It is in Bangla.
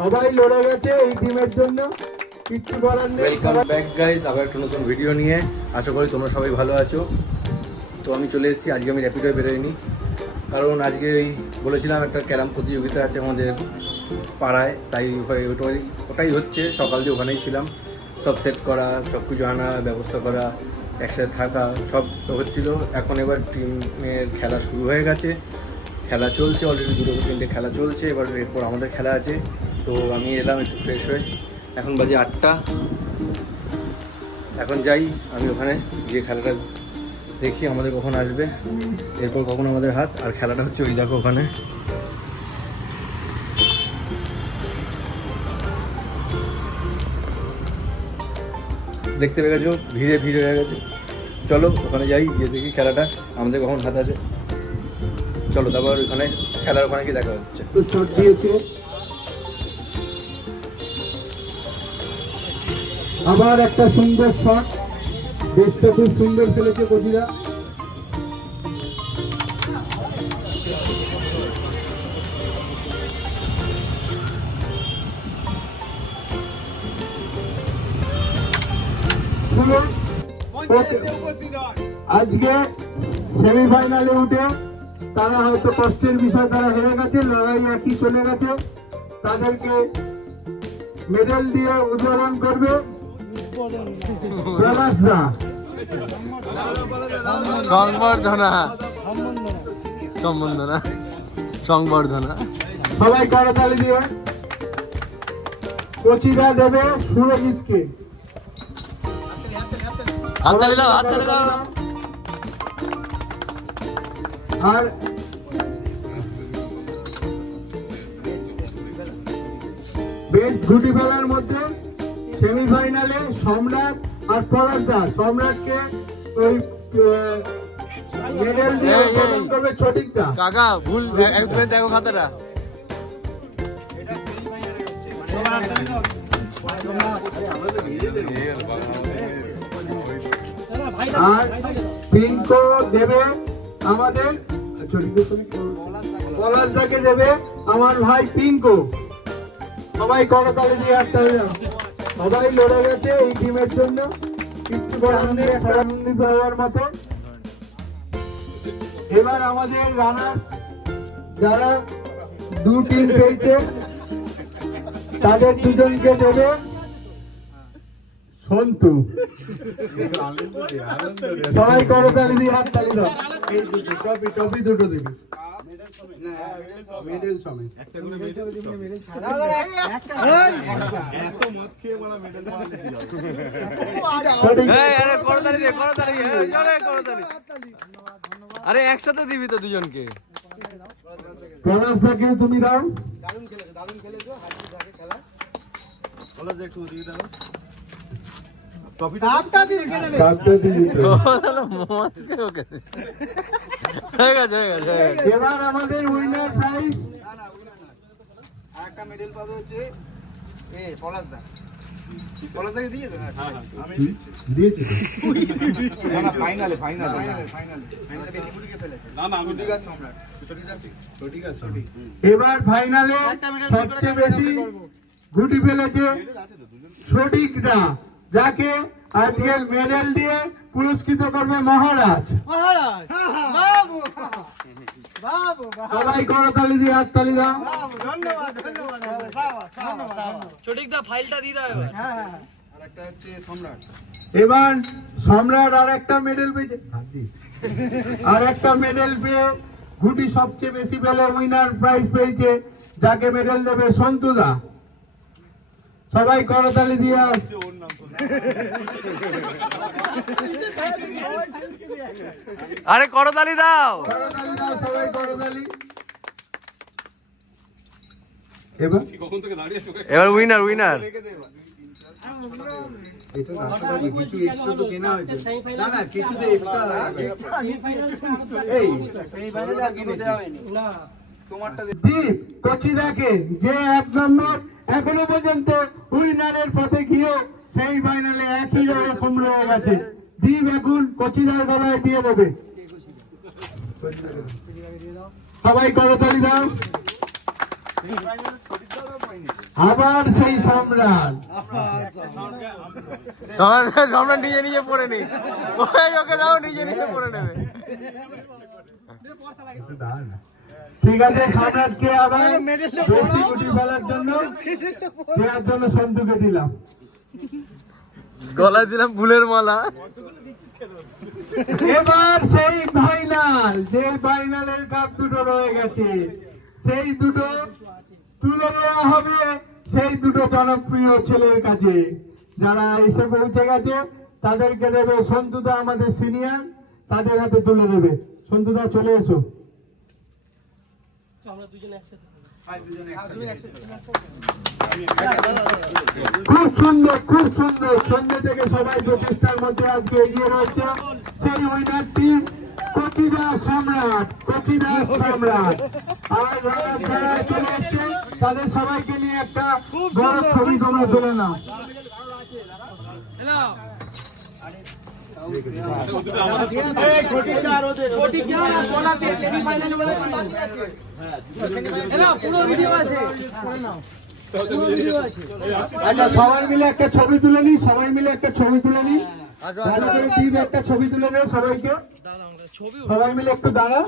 সবাই লড়ে গেছে এই টিমের জন্য, কিচ্ছু বলার নেই। ওয়েলকাম ব্যাক গাইস, আবার একটা নতুন ভিডিও নিয়ে। আশা করি তোমরা সবাই ভালো আছো। তো আমি চলে এসেছি, আজকে আমি র্যাপিডোয় বেরোইনি, কারণ আজকে বলেছিলাম একটা ক্যারাম প্রতিযোগিতা আছে আমাদের পাড়ায়, তাই ওটাই হচ্ছে। সকাল দিয়ে ওখানেই ছিলাম, সব সেট করা, সব কিছু আনা, ব্যবস্থা করা, একসাথে থাকা, সব হচ্ছিলো। এখন এবার টিমের খেলা শুরু হয়ে গেছে, খেলা চলছে, অলরেডি 2-3টে খেলা চলছে। এরপর আমাদের খেলা আছে। তো আমি এলাম একটু ফ্রেশ হয়ে, এখন বাজে 8টা। এখন যাই আমি ওখানে গিয়ে খেলাটা দেখি আমাদের কখন আসবে, এরপর কখন আমাদের হাত। আর খেলাটা হচ্ছে ওই দেখো ওখানে, দেখতে পেয়ে গেছো, ভিড়ে হয়ে গেছে। চলো ওখানে যাই, গিয়ে দেখি খেলাটা আমাদের কখন হাত আছে। চলো তারপর ওখানে খেলার ওখানে গিয়ে দেখা হচ্ছে। আবার একটা সুন্দর শট, বেশটা খুব সুন্দর খেলেছে কোচিরা। আজকে সেমিফাইনালে উঠে তারা হয়তো কষ্টের বিষয় তারা হেরে গেছে, লড়াই একই চলে গেছে। তাদেরকে মেডেল দিয়ে উদ্বোধন করবে প্রবাসদা। সংবর্ধনা সবাই করতালি দিয়ে কোচিরা দেবে সুরজিৎকে। হাততালি দাও, হাততালি দাও। আর বেস্ট গুটি বেলার মধ্যে সেমিফাইনালে সম্রাট আর পলাশদা। সম্রাটকে ওই মেডেল দিয়ে উদ্বোধন করবে ছটিকদা। কাকা ভুল একদম, দেখো খাতাটা। আর পিঙ্কো দেবে আমাদের পলাশদাকে দেবে আমার ভাই পিঙ্কো। সবাই করতালি দিয়ে হাততালি দাও। সবাই লড়ে গেছে এই টিমের জন্য, কিচ্ছু করার নেই, আনন্দিত হওয়ার মতো। এবার আমাদের রানার যারা 2 টিম পেয়েছে তাদের দুজনকে দেবে সন্তু। সবাই করতালি দিয়ে হাততালি দাও। এই দুটো ট্রফি দুটো দেবে। মেডেল সমেত আরে একসাথে দিবি তো দুজনকে। প্রবাসদাকে তুমি দাও। এবার আমাদের উইনার প্রাইজ একটা মেডেল পাবে হচ্ছে পলাশদা। পলাশদাকে দিয়েছে? আমি দিয়েছি না, ফাইনালে বেশি গুটিকে ফেলেছে। না আমি ঠিক আছে সম্রাট। ঠিক আছে। এবার ফাইনালে সবচেয়ে বেশি গুটি ফেলেছে ছটিকদা, যাকে আজকে মেডেল দিয়ে পুরস্কৃত করবে মহারাজ। সবাই করতালি দিয়ে হাততালি দাও। ছটিকদা ফাইলটা দিয়ে দাও এবার। আর একটা হচ্ছে সম্রাট। এবার সম্রাট আর একটা মেডেল পেয়েছে, আর একটা মেডেল পেয়ে গুটি সবচেয়ে বেশি পেলে উইনার প্রাইজ পেয়েছে, যাকে মেডেল দেবে সন্তুদা। সবাই করতালি দিয়ে আরে করতালি দাও, সবাই করতালি। এবার উইনার কিছু এক্সট্রা তো কেনা হয়েছে। না না, কিছু তো এক্সট্রা দীপ কোচিদাকে, যে 1 নম্বর এখনো পর্যন্ত উইনারের পথে গিয়েও সেই ফাইনালে একই রকম রয়ে গেছে। দীপ এখন কোচিদার গলায় দিয়ে দেবে। সবাই করতালি দাও। আবার সেই সম্রাট। সম্রাট নিজে নিজে পড়ে নি, ওই ওকে দাও নিজে নিজে পড়ে নেবে। ঠিক আছে, সম্রাটকে আবার বেশি গুটি ফেলার জন্য দেওয়ার জন্য সন্তুকে দিলাম। গলায় দিলাম ফুলের মালা। এবার সেই ফাইনাল, যে ফাইনালের কাপ দুটো রয়ে গেছে, সেই দুটো তুলে নেওয়া হবে সেই দুটো জনপ্রিয় ছেলের কাছে। যারা এসে পৌঁছে গেছে তাদেরকে দেবে সন্তুদা, আমাদের সিনিয়র, তাদের হাতে তুলে দেবে। সন্তুদা চলে এসো। খুব সুন্দর, খুব সুন্দর। সন্ধ্যে থেকে সবাই প্রচেষ্টার মধ্যে আজকে এগিয়ে রয়েছে। সেই উইনারটি কচিদাস সম্রাট, কচিদাস সম্রাট। আর যারা চলে এসছেন তাদের সবাইকে নিয়ে একটা বড় ছবি তোমরা তুলে নাও। পুরো ভিডিও আছে। আচ্ছা, সবাই মিলে একটা ছবি তুলে নি, সবাই মিলে একটা ছবি তুলে নি। ভালো করে টিম একটা ছবি তুলে দেয় সবাইকে। সবাই মিলে একটু দাঁড়া।